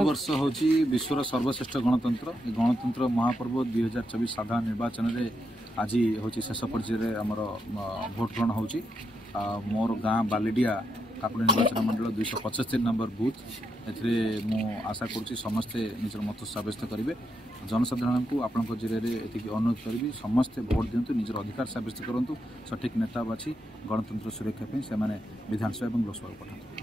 वर्ष हूँ विश्वर सर्वश्रेष्ठ गणतंत्र गणतंत्र महापर्व 2024 साधारण निर्वाचन में आज हूँ शेष पर्यायर आमर भोट ग्रहण हो मोर गाँ बालीडिया कापुड़ निर्वाचन मंडल 275 नंबर बूथ मु आशा करुँच समस्ते निजर मत सब्यस्त करेंगे जनसाधारण को आपण जरिए अनुरोध करी समस्ते भोट दिंतु निजर अधिकार सब्यस्त करूँ सठिक नेता बाछी गणतंत्र सुरक्षा से विधानसभा और लोकसभा पठाते।